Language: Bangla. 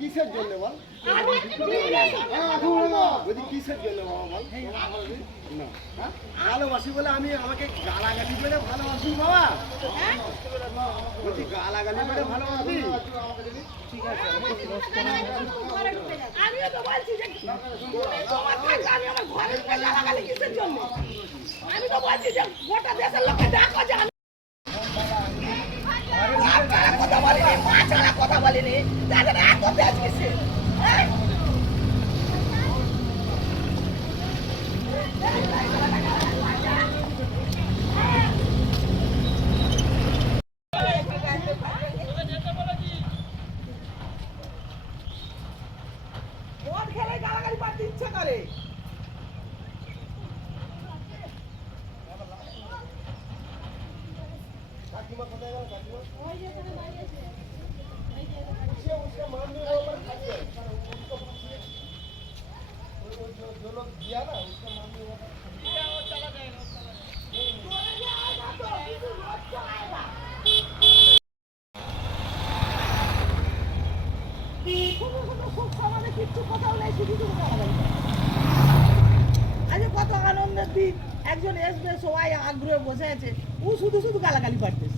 কিসের জন্য বল? কিসের জন্য বাবা বল? না ভালোবাসি বলে আমি আমাকে গালাগালি করে ভালোবাসি বাবা? বলছি গালাগালি করে ভালোবাসি? ঠিক আছে আমিও তো বলছি যে তোমার কাছে আমি আমার ঘরে গালাগালি কিসের জন্য? আমি তো বলছি যে গোটা দেশের লোককে দেখো যে কথা বলিনি, মা ছাড়া কথা বলিনি, তাদের এত তেজ কিসে? মদ খেলে গালাগালি পাঠতে ইচ্ছা করে। কাকিমা কোথায় গেল? কাকিমা जो लोग दिया ना उसका नाम भी वो चला जाएगा কত আনন্দের দিন, একজন এসবে সবাই আগ্রহে বসে আছে, ও শুধু শুধু গালাগালি পাঠতেছে।